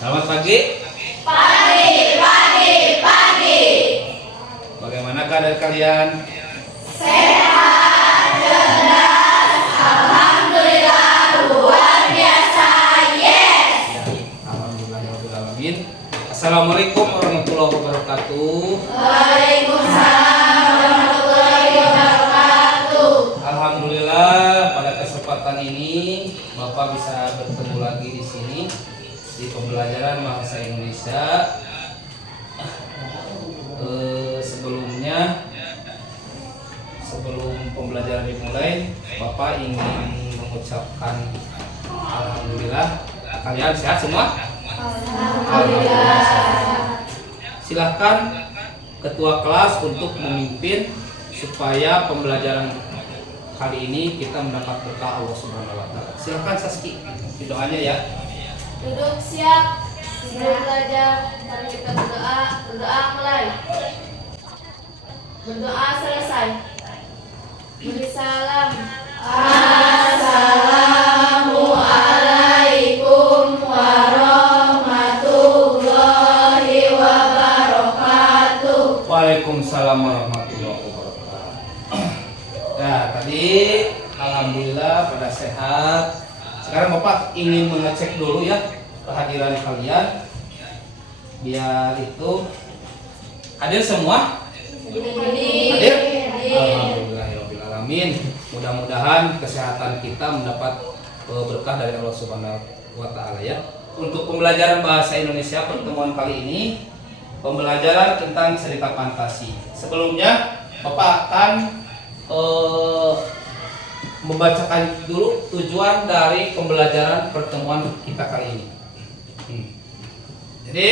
Selamat pagi. Pagi. Bagaimana keadaan kalian? Sehat, cerdas, alhamdulillah, luar biasa, yes. Alhamdulillahirobbilalamin. Assalamualaikum warahmatullahi wabarakatuh. Waalaikumsalam warahmatullahi wabarakatuh. Alhamdulillah pada kesempatan ini Bapak bisa bertemu lagi di sini di pembelajaran bahasa Indonesia. Sebelum pembelajaran dimulai, Bapak ingin mengucapkan alhamdulillah. Kalian sehat semua? Alhamdulillah. Silahkan ketua kelas untuk memimpin supaya pembelajaran kali ini kita mendapat berkah Allah Subhanahu wa taala. Silahkan Saski, doanya ya. Duduk siap, sebelum belajar, mari kita berdoa. Berdoa mulai. Berdoa selesai. Beri salam. Assalamualaikum warahmatullahi wabarakatuh. Waalaikumsalam warahmatullahi wabarakatuh. Nah, tadi alhamdulillah pada sehat. Sekarang Bapak ingin mengecek dulu ya kehadiran kalian. Biar itu hadir semua? Hadir? Alhamdulillahirobbilalamin. Mudah-mudahan kesehatan kita mendapat berkah dari Allah Subhanahu wa taala ya. Untuk pembelajaran bahasa Indonesia pertemuan kali ini pembelajaran tentang cerita fantasi. Sebelumnya Bapak akan membacakan dulu tujuan dari pembelajaran pertemuan kita kali ini. Jadi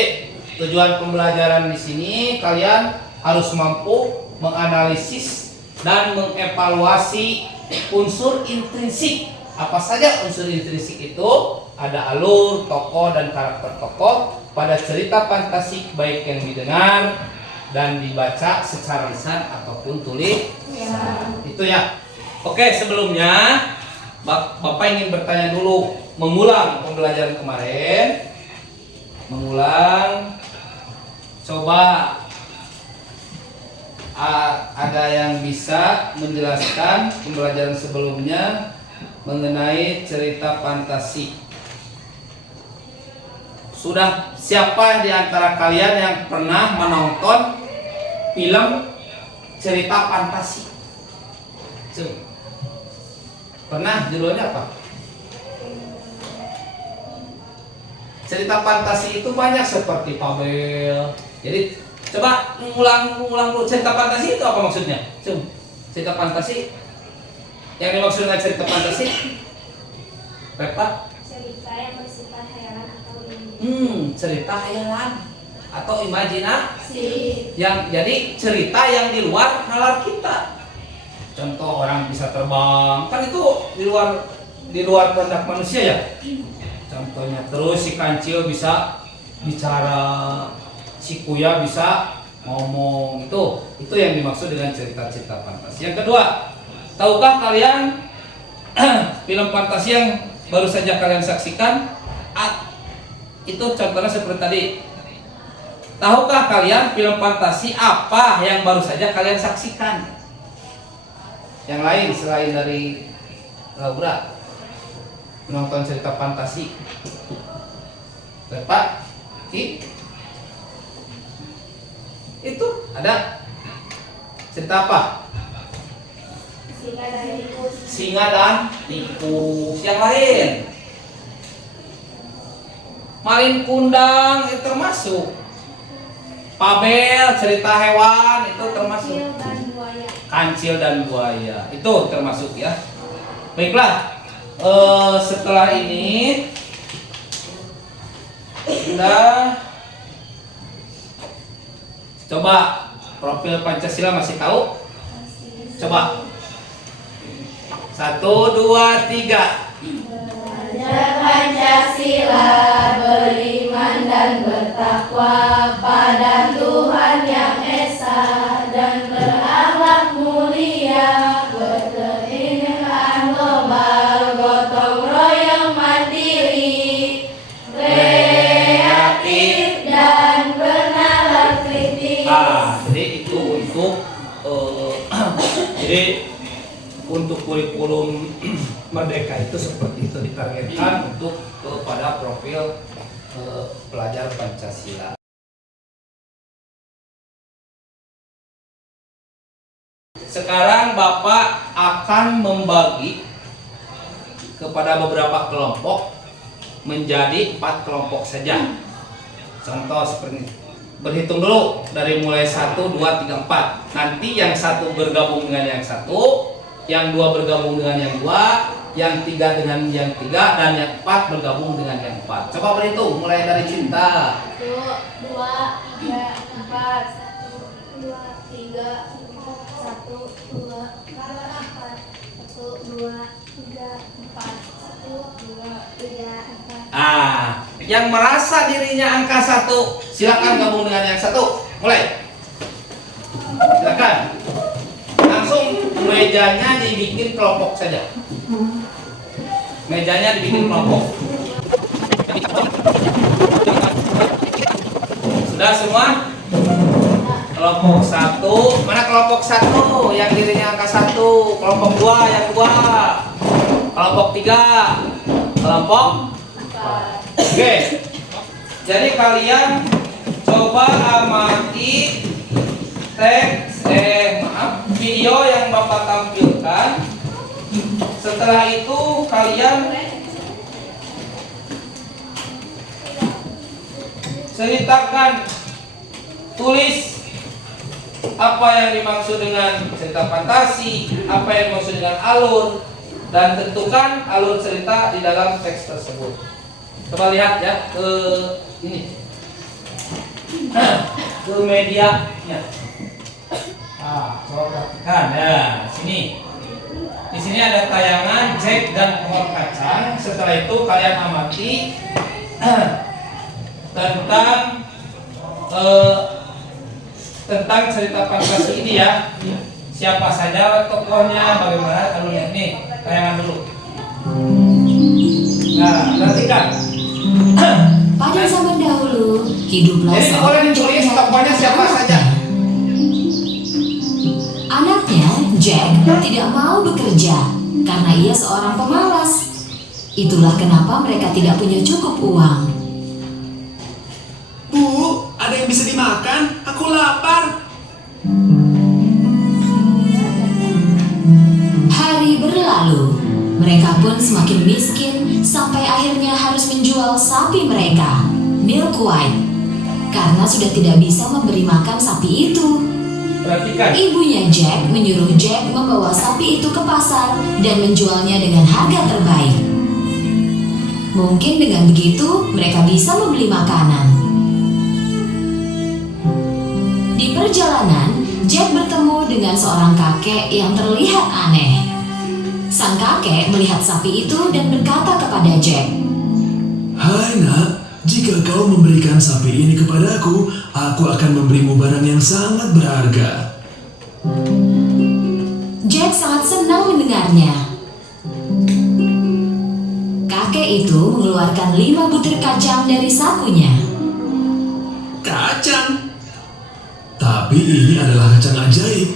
tujuan pembelajaran di sini kalian harus mampu menganalisis dan mengevaluasi unsur intrinsik. Apa saja unsur intrinsik itu? Ada alur, tokoh, dan karakter tokoh pada cerita fantasi baik yang didengar dan dibaca secara lisan ataupun tulis. Itu ya. Oke, sebelumnya Bapak ingin bertanya dulu, mengulang pembelajaran kemarin. Mengulang. Coba ada yang bisa menjelaskan pembelajaran sebelumnya mengenai cerita fantasi? Sudah siapa di antara kalian yang pernah menonton film cerita fantasi? Pernah? Judulnya apa? Cerita fantasi itu banyak seperti Fabel. Jadi coba mengulang dulu cerita fantasi itu apa maksudnya? Cerita fantasi yang dimaksud dengan cerita fantasi? Repa? Cerita yang bersifat hayalan atau Cerita hayalan atau imajinasi. Yang Jadi cerita yang di luar nalar kita. Contoh orang bisa terbang, kan itu di luar kehendak manusia ya. Contohnya terus si kancil bisa bicara, si kuya bisa ngomong, itu yang dimaksud dengan cerita-cerita fantasi. Yang kedua, tahukah kalian film fantasi yang baru saja kalian saksikan? Itu contohnya seperti tadi. Tahukah kalian film fantasi apa yang baru saja kalian saksikan? Yang lain selain dari Laura menonton cerita fantasi. Bapak, itu ada cerita apa? Singa dan tikus. Yang lain Malin Kundang itu termasuk. Fabel cerita hewan itu termasuk. Kancil dan buaya itu termasuk ya. Baiklah, setelah ini sudah coba profil Pancasila masih tahu? Coba 1, 2, 3. Belajar Pancasila, beriman dan bertakwa pada Tuhan Yang Esa dan berakhlak mulia, berkeinginan global, gotong royong mandiri, kreatif kurikulum Merdeka itu seperti itu, ditargetkan untuk kepada profil pelajar Pancasila. Sekarang Bapak akan membagi kepada beberapa kelompok menjadi 4 kelompok saja. Contoh seperti ini. Berhitung dulu dari mulai 1, 2, 3, 4. Nanti yang 1 bergabung dengan yang 1, yang 2 bergabung dengan yang 2, yang 3 dengan yang 3, dan yang 4 bergabung dengan yang 4. Coba berhitung mulai dari Cinta. 1, 2, 3, 4. 1, 2, 3, 1, 2, 4. 1, 2, 3, 4. 1, 2, 3, 4. Yang merasa dirinya angka 1, silakan gabung dengan yang 1. Mulai. Silakan. Langsung mejanya dibikin kelompok saja. Mejanya dibikin kelompok. Sudah semua? Kelompok 1. Mana kelompok 1 yang dirinya angka 1? Kelompok 2 yang 2. Kelompok 3. Kelompok 4. Oke. Jadi kalian coba amati video yang Bapak tampilkan. Setelah itu kalian ceritakan, tulis apa yang dimaksud dengan cerita fantasi, apa yang dimaksud dengan alur, dan tentukan alur cerita di dalam teks tersebut. Coba lihat ya ke ini, ke medianya. Coba perhatikan ya, sini. Di sini ada tayangan Jack dan Pohon Kacang. Setelah itu kalian amati tentang cerita fantasi ini ya. Siapa saja tokohnya, bagaimana alurnya. Nih, tayangan dulu. Nah, perhatikan. Pada zaman dahulu, hiduplah Jadi boleh ditulis tokohnya siapa saja. Anaknya, Jack, tidak mau bekerja karena ia seorang pemalas. Itulah kenapa mereka tidak punya cukup uang. Bu, ada yang bisa dimakan? Aku lapar. Hari berlalu, mereka pun semakin miskin sampai akhirnya harus menjual sapi mereka, Milk White, karena sudah tidak bisa memberi makan sapi itu. Perhatikan. Ibunya Jack menyuruh Jack membawa sapi itu ke pasar dan menjualnya dengan harga terbaik. Mungkin dengan begitu mereka bisa membeli makanan. Di perjalanan, Jack bertemu dengan seorang kakek yang terlihat aneh. Sang kakek melihat sapi itu dan berkata kepada Jack, Hai nak, jika kau memberikan sapi ini kepadaku, aku akan memberimu barang yang sangat berharga. Jack sangat senang mendengarnya. Kakek itu mengeluarkan 5 butir kacang dari sakunya. Kacang? Tapi ini adalah kacang ajaib.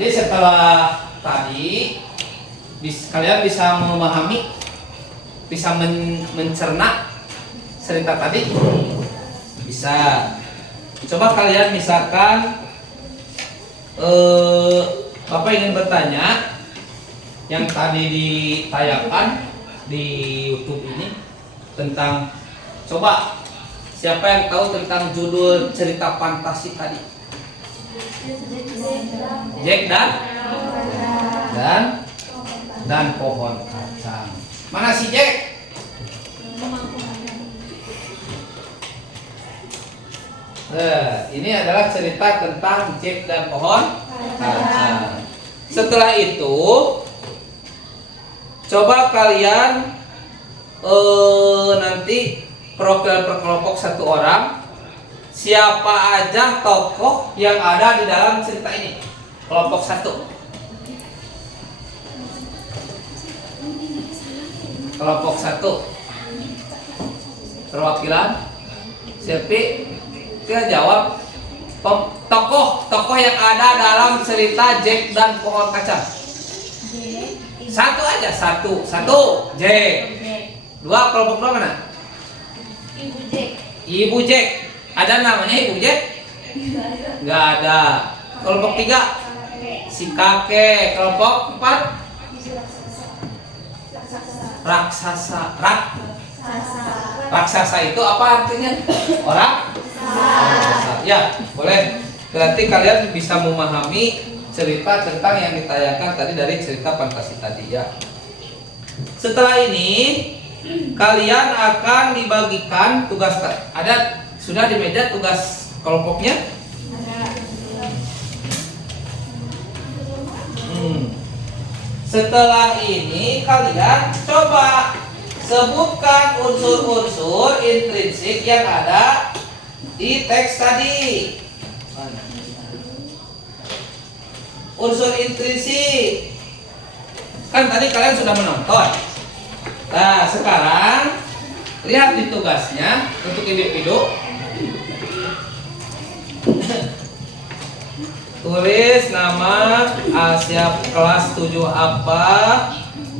Jadi setelah tadi kalian bisa memahami, bisa mencerna cerita tadi, bisa. Coba kalian misalkan Bapak ingin bertanya yang tadi ditayangkan di YouTube ini tentang, coba siapa yang tahu tentang judul cerita fantasi tadi? Jack dan Pohon Kacang. Mana si Jack? Ini adalah cerita tentang Jack dan Pohon Kacang. Setelah itu, coba kalian nanti profil per kelompok 1 orang. Siapa aja tokoh yang ada di dalam cerita ini? Kelompok 1. Kelompok 1. Perwakilan. Silpi, kita jawab. Tokoh yang ada dalam cerita Jack dan pohon kacang. Satu aja, satu. Jack. Dua, kelompok dua mana? Ibu Jack. Ibu Jack. Ada namanya Ibu Jack? Nggak ada. Kelompok tiga, si kakek. Kelompok empat, raksasa. Raksasa itu apa artinya? Orang? Raksasa. Ya, boleh. Berarti kalian bisa memahami cerita tentang yang ditayangkan tadi dari cerita fantasi tadi ya. Setelah ini kalian akan dibagikan tugas. Ada sudah di meja tugas kelompoknya? Setelah ini kalian coba sebutkan unsur-unsur intrinsik yang ada di teks tadi. Unsur intrinsik kan tadi kalian sudah menonton. Nah sekarang lihat di tugasnya untuk individu. Tulis nama Asia kelas 7 apa.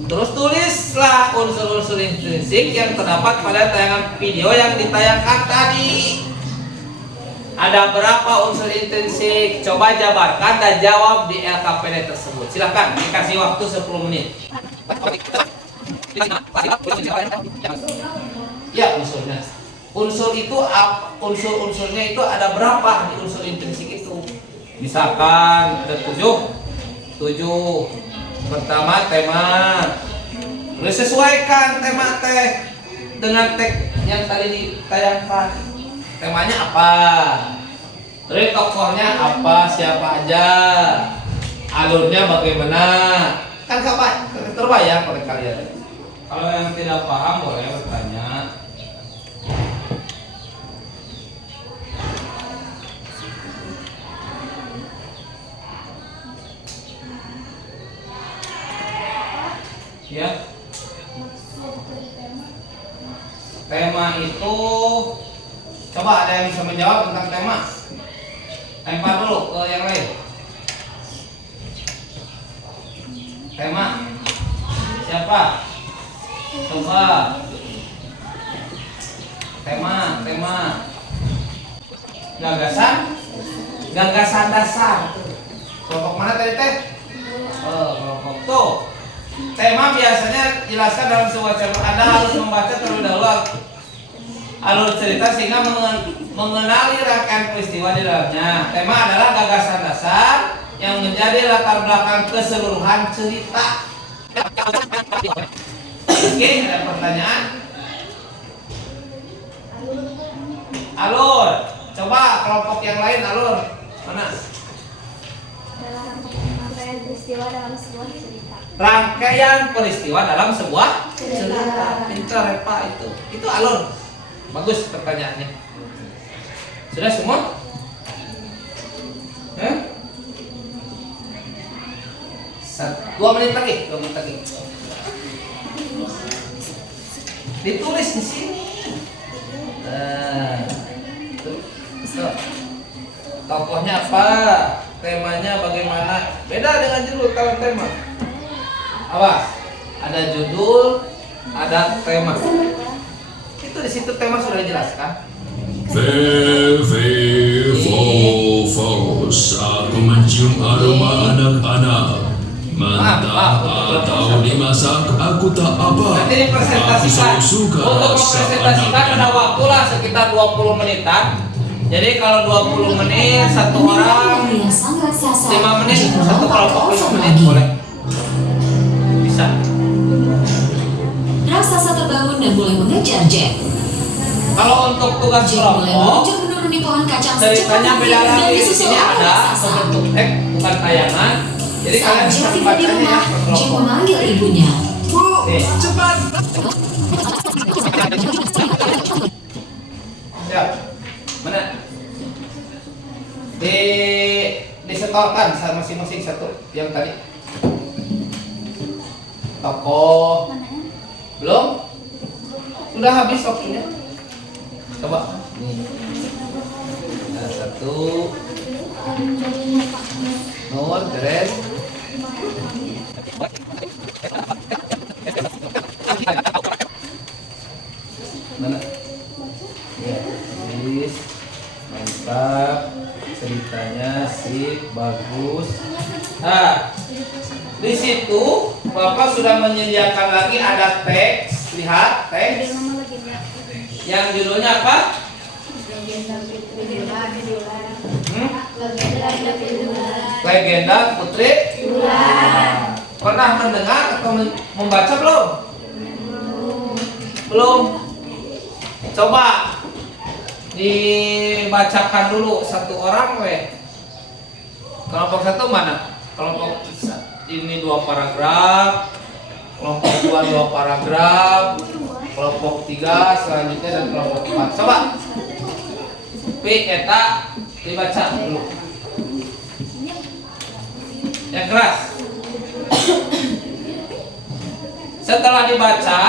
Terus tulislah unsur-unsur intrinsik yang terdapat pada tayangan video yang ditayangkan tadi. Ada berapa unsur intrinsik? Coba jabarkan dan jawab di LKPD tersebut. Silakan dikasih waktu 10 menit. Ya unsurnya. Unsur itu unsur-unsurnya itu ada berapa di unsur intrinsik itu? Misalkan ada 7. Pertama tema. Terus sesuaikan tema teh dengan teks yang tadi ditayangkan. Temanya apa? Terus tokohnya apa? Siapa aja? Alurnya bagaimana? Kan kapan? Terbayang oleh kalian. Kalau yang tidak paham boleh bertanya. Ya. Tema itu coba ada yang bisa menjawab tentang tema. Lempar dulu ke yang lain. Tema. Siapa? Coba. Tema. Gagasan dasar. Kelompok mana tadi teh? Kelompok tuh. Tema biasanya jelaskan dalam sebuah cerita. Anda harus membaca terlebih dahulu alur cerita sehingga mengenali rangkaian peristiwa di dalamnya. Tema adalah gagasan dasar yang menjadi latar belakang keseluruhan cerita. Oke, ada pertanyaan? Alur. Coba kelompok yang lain alur. Mana? Rangkaian peristiwa dalam sebuah cerita. Rangkaian peristiwa dalam sebuah cerita. Pintar Repa itu. Itu alur. Bagus pertanyaannya. Sudah semua? 2 menit lagi. Ditulis di sini. Tuh. Tokohnya apa? Temanya bagaimana? Beda dengan judul kalau tema. Awas, ada judul, ada tema. Itu di situ tema sudah dijelaskan. Fos, aku mencium aroma anak-anak. Mentah atau dimasak, aku tak apa. Nanti Aku dipresentasikan. selalu suka Untuk rasa mempresentasikan ada anak-anak. waktu lah sekitar 20 menitan. Jadi kalau 20 menit satu orang, Yang sang raksasa 5 menit Jack satu melompat kelompok 5 telepon menit lagi. boleh. Bisa. Raksasa terbangun dan mulai mengejar Jack. Kalau untuk tugas Jack mulai kelompok, meluncur menuruni pohon kacang secepat ceritanya beda mungkin dan lagi. Di disusul sini oleh ada raksasa. bentuk teks bukan tayangan. Jadi Saat kalian bisa Jack tiba di membacanya rumah, per Jack kelompok. memanggil ibunya. Bu, Nih. cepat. Siap. Mana? Disetorkan masing-masing satu yang tadi. Tokoh. Belum? Sudah habis waktunya. Coba. Nih. Nah, 1 Nur, beres. Mana? Ya, habis. Mantap. Ceritanya sip, bagus. Nah, di situ Bapak sudah menyediakan lagi ada teks. Lihat teks. Yang judulnya apa? Legenda Putri. Pernah mendengar atau membaca belum? Belum. Coba dibacakan dulu satu orang weh. Kelompok satu mana? Kelompok ini 2 paragraf. Kelompok 2 2 paragraf. Kelompok 3 selanjutnya dan kelompok 4. Coba. Eta dibaca dulu. Yang keras. Setelah dibaca,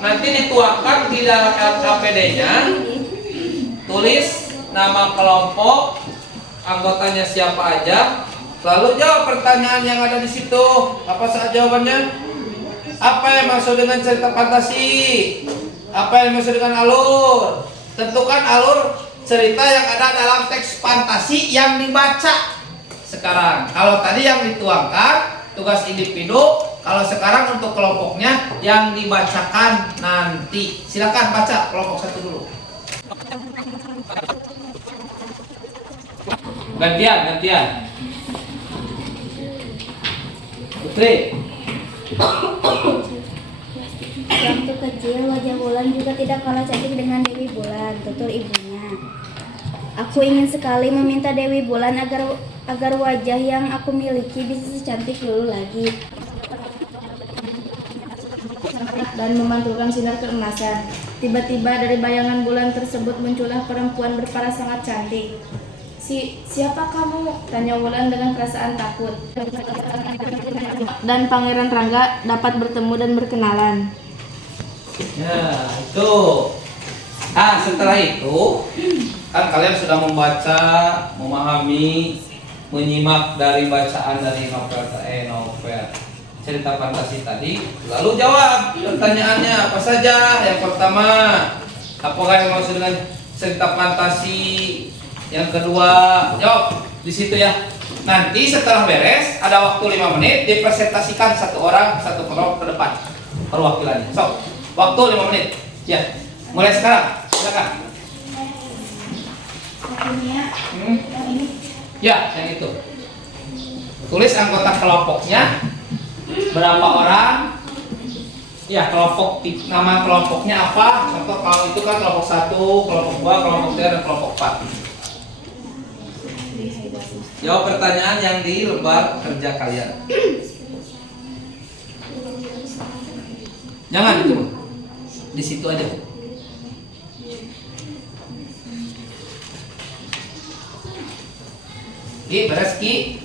nanti dituangkan di dalam LKPD-nya. Tulis nama kelompok, anggotanya siapa aja, lalu jawab pertanyaan yang ada di situ. Apa saja jawabannya? Apa yang maksud dengan cerita fantasi? Apa yang maksud dengan alur? Tentukan alur cerita yang ada dalam teks fantasi yang dibaca. Sekarang, kalau tadi yang dituangkan tugas individu, kalau sekarang untuk kelompoknya yang dibacakan nanti. Silakan baca kelompok 1 dulu. Gantian. Putri. Waktu kecil, wajah Bulan juga tidak kalah cantik dengan Dewi Bulan, tutur ibunya. Aku ingin sekali meminta Dewi Bulan agar wajah yang aku miliki bisa secantik dulu lagi dan memantulkan sinar keemasan. Tiba-tiba dari bayangan bulan tersebut muncullah perempuan berparas sangat cantik. Siapa kamu? Tanya Wulan dengan perasaan takut. Dan Pangeran Rangga dapat bertemu dan berkenalan. Ya, itu. Setelah itu kan kalian sudah membaca, memahami, menyimak dari bacaan dari novel cerita fantasi tadi. Lalu jawab pertanyaannya apa saja. Yang pertama, apakah yang maksud dengan cerita fantasi? Yang kedua, jawab di situ ya. Nanti setelah beres ada waktu 5 menit dipresentasikan satu orang satu kelompok ke depan perwakilannya. So, waktu 5 menit. Ya. Mulai sekarang. Silakan. Ya, yang itu. Tulis anggota kelompoknya. Berapa orang? Ya, nama kelompoknya apa? Contoh kalau itu kan kelompok 1, kelompok 2, kelompok 3 dan kelompok 4. Jawab pertanyaan yang di lembar kerja kalian. Jangan itu. Di situ aja. Ki, beres Ki.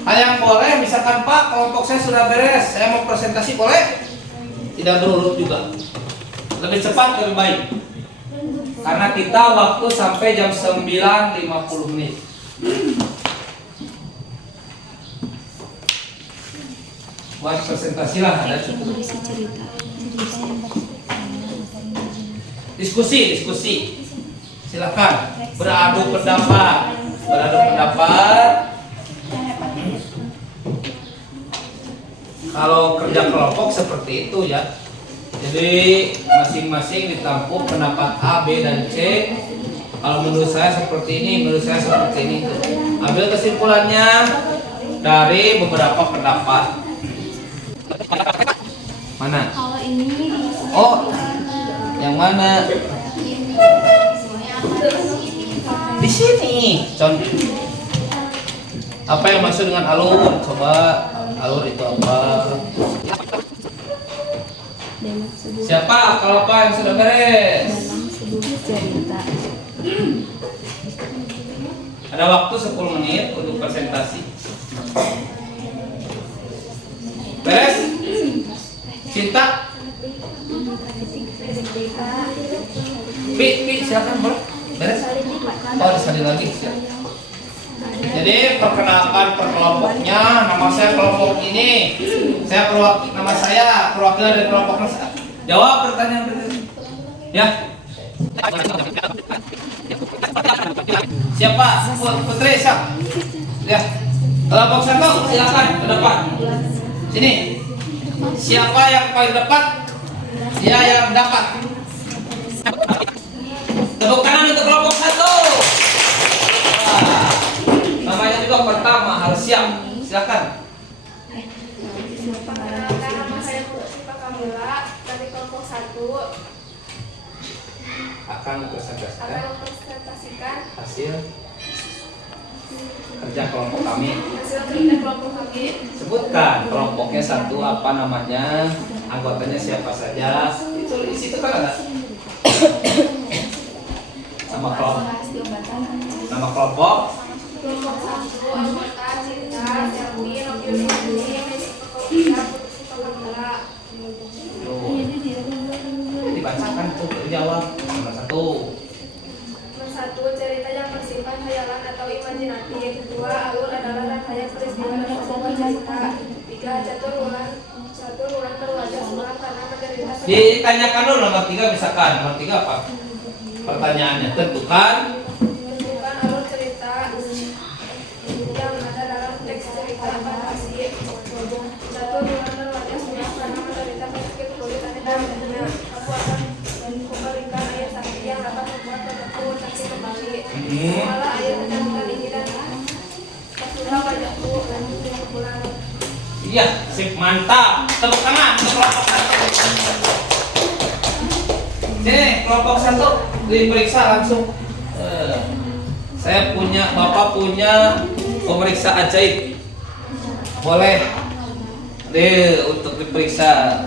Hal yang boleh, misalkan Pak, kelompok saya sudah beres, saya mau presentasi boleh? Tidak berurut juga. Lebih cepat lebih baik. Karena kita waktu sampai jam 9.50 menit. Buat presentasi lah ada cukup. Diskusi. Silakan beradu pendapat. Kalau kerja kelompok seperti itu ya. Jadi masing-masing ditampung pendapat A, B dan C. Kalau menurut saya seperti ini, menurut saya seperti ini. Ambil kesimpulannya dari beberapa pendapat. Mana? Kalau ini Oh, yang mana? Di sini. Contoh. Apa yang maksud dengan alur? Coba alur itu apa? Siapa? Kalau apa yang sudah beres? dalam sebuah cerita. Ada waktu 10 menit untuk presentasi. Beres? Cinta? Pi, silakan boleh. Beres? Oh, ada sekali lagi. Siap. Jadi perkenalkan per kelompoknya. Nama saya kelompok ini. Nama saya perwakilan dari kelompok. Jawab pertanyaan berikut. Ya. Siapa? Putri, siapa? Ya. Kelompok 1 silakan ke depan. Sini. Siapa yang paling depan? Dia yang dapat. Tepuk tangan untuk kelompok 1. Namanya juga pertama harus siap. Silakan. Perkenalkan, nama saya Siva Kamila dari kelompok 1. Akan mempresentasikan Akan mempresentasikan hasil kerja kelompok kami. hasil kerja kelompok kami. Sebutkan kelompoknya 1 apa namanya, anggotanya siapa saja. Itu di situ kan ada. Nama kelompok. Nama kelompok. Kelompok 1 anggota Cinta, Selvi, Rocky, Messi, Kamila. Tuh. Dibacakan tuh terjawab. Nomor 1. Nomor 1 cerita yang bersifat khayalan atau imajinatif. 2 alur adalah rangkaian peristiwa dalam sebuah cerita. 3 catur bulan berwajah suram karena menderita. Ditanyakan dulu nomor 3 misalkan. Nomor 3 apa? Pertanyaannya tentukan Alur cerita yang ada dalam teks cerita fantasi. Catur bulan berwajah suram karena menderita penyakit kulit aneh dan lainnya. Aku akan memberikan air sakti yang dapat membuat wajahku sakit kembali. Malah air kecantikan ini dan pasurlah wajahku dan bulan. iya, sip, mantap. Tepuk tangan untuk kelompok 1. Sini, kelompok 1 diperiksa langsung. Bapak punya pemeriksa ajaib. Boleh deh untuk diperiksa.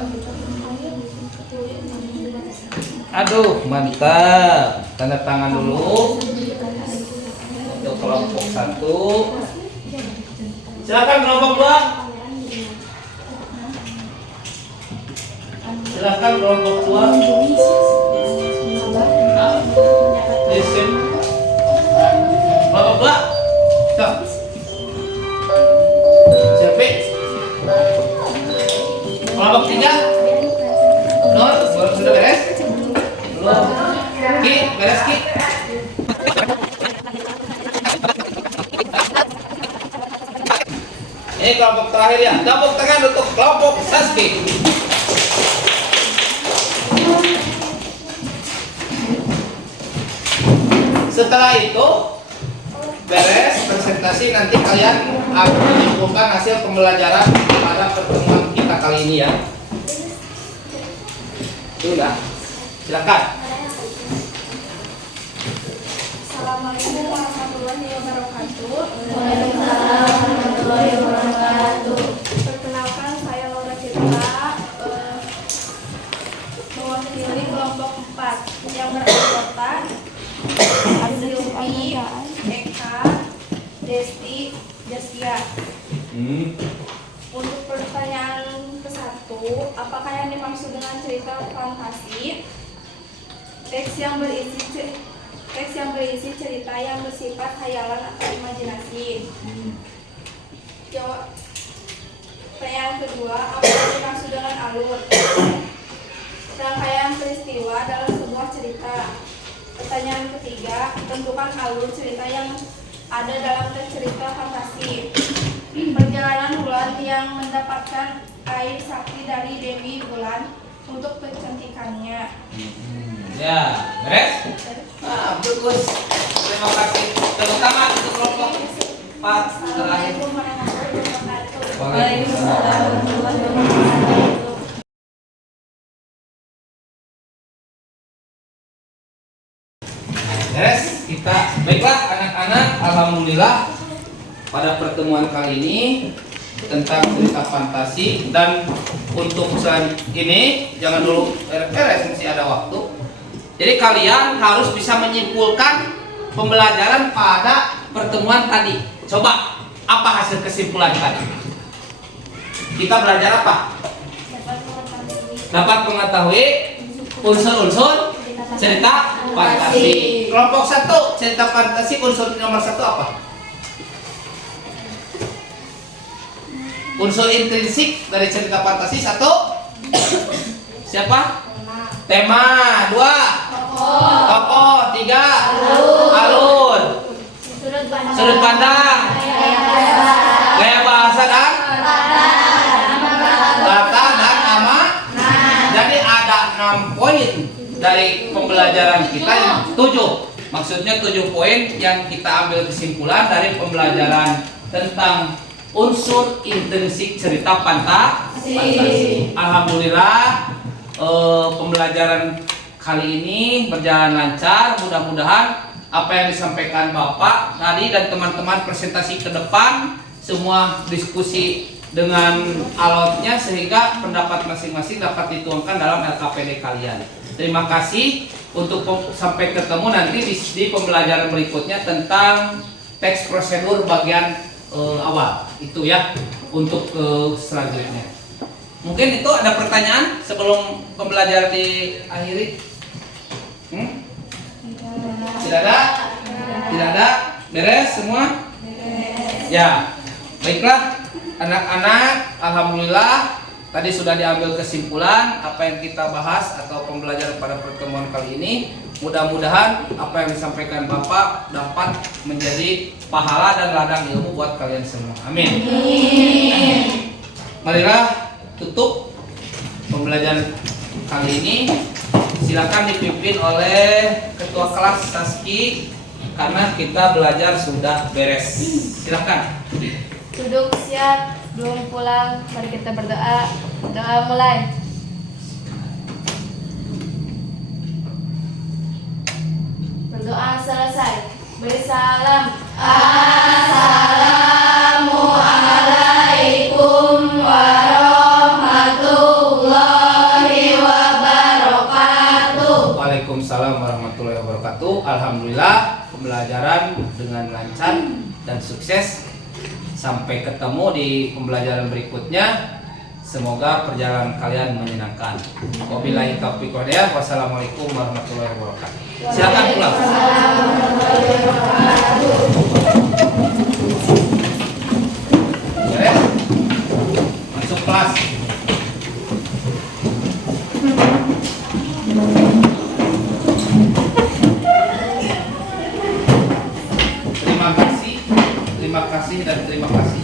Aduh, mantap. Tanda tangan dulu untuk kelompok 1. Silakan kelompok 2. Silakan kelompok 2. Isim. Kelompok 2. Stop. Siapa? Kelompok 3. Nur, sudah beres? Belum. Ki, beres Ki. Ini kelompok terakhir ya. Tepuk tangan untuk kelompok Saski. Setelah itu beres presentasi, nanti kalian akan menyimpulkan hasil pembelajaran pada pertemuan kita kali ini ya. Sudah, silakan. Assalamualaikum warahmatullahi wabarakatuh. Waalaikumsalam warahmatullahi wabarakatuh. Perkenalkan, saya Laura Citra, mewakili kelompok 4 yang beranggota Silvi, Eka, Desti, Jaskia. Untuk pertanyaan ke-1, apakah yang dimaksud dengan cerita fantasi? Teks yang berisi cerita yang bersifat khayalan atau imajinasi. Jawab. Pertanyaan kedua, apa yang dimaksud dengan alur? Rangkaian peristiwa dalam sebuah cerita. Pertanyaan ketiga, tentukan alur cerita yang ada dalam teks cerita fantasi. Perjalanan Bulan yang mendapatkan air sakti dari Dewi Bulan untuk kecantikannya. Ya, beres? Ah, bagus. Terima kasih. Tepuk tangan untuk kelompok 4 terakhir. Assalamualaikum warahmatullahi wabarakatuh. Waalaikumsalam. Beres, kita baiklah anak-anak, alhamdulillah pada pertemuan kali ini tentang cerita fantasi, dan untuk ini jangan dulu beres, masih ada waktu. Jadi kalian harus bisa menyimpulkan pembelajaran pada pertemuan tadi. Coba, apa hasil kesimpulan tadi? Kita belajar apa? Dapat mengetahui unsur-unsur cerita fantasi. Kelompok 1, cerita fantasi, unsur nomor 1 apa? Unsur intrinsik dari cerita fantasi 1. Siapa? Tema. 2. Tokoh. 3. Alur. Sudut pandang. Gaya bahasa dan latar dan nama. Jadi ada 6 poin dari pembelajaran kita, 7. Maksudnya 7 poin yang kita ambil kesimpulan dari pembelajaran tentang unsur intrinsik cerita fantasi. Alhamdulillah pembelajaran kali ini berjalan lancar. Mudah-mudahan apa yang disampaikan Bapak tadi dan teman-teman presentasi ke depan semua diskusi dengan alotnya sehingga pendapat masing-masing dapat dituangkan dalam LKPD kalian. Terima kasih. Untuk sampai ketemu nanti di pembelajaran berikutnya tentang teks prosedur bagian awal itu ya untuk selanjutnya. Mungkin itu ada pertanyaan sebelum pembelajaran diakhiri? Tidak ada? Tidak ada? Beres semua? Ya, baiklah anak-anak, alhamdulillah tadi sudah diambil kesimpulan apa yang kita bahas atau pembelajaran pada pertemuan kali ini. Mudah-mudahan apa yang disampaikan Bapak dapat menjadi pahala dan ladang ilmu buat kalian semua. Amin. Marilah tutup pembelajaran kali ini. Silakan dipimpin oleh Ketua Kelas Saski karena kita belajar sudah beres. Silakan. Duduk siap, belum pulang, mari kita berdoa. Doa mulai. Berdoa selesai. Beri salam. Assalamualaikum warahmatullahi wabarakatuh. Waalaikumsalam warahmatullahi wabarakatuh. Alhamdulillah pembelajaran dengan lancar dan sukses. Sampai ketemu di pembelajaran berikutnya. Semoga perjalanan kalian menyenangkan. Wabillahi taufiq wal hidayah. Wassalamualaikum warahmatullahi wabarakatuh. Silakan pulang. Beres? Masuk kelas. Terima kasih dan terima kasih.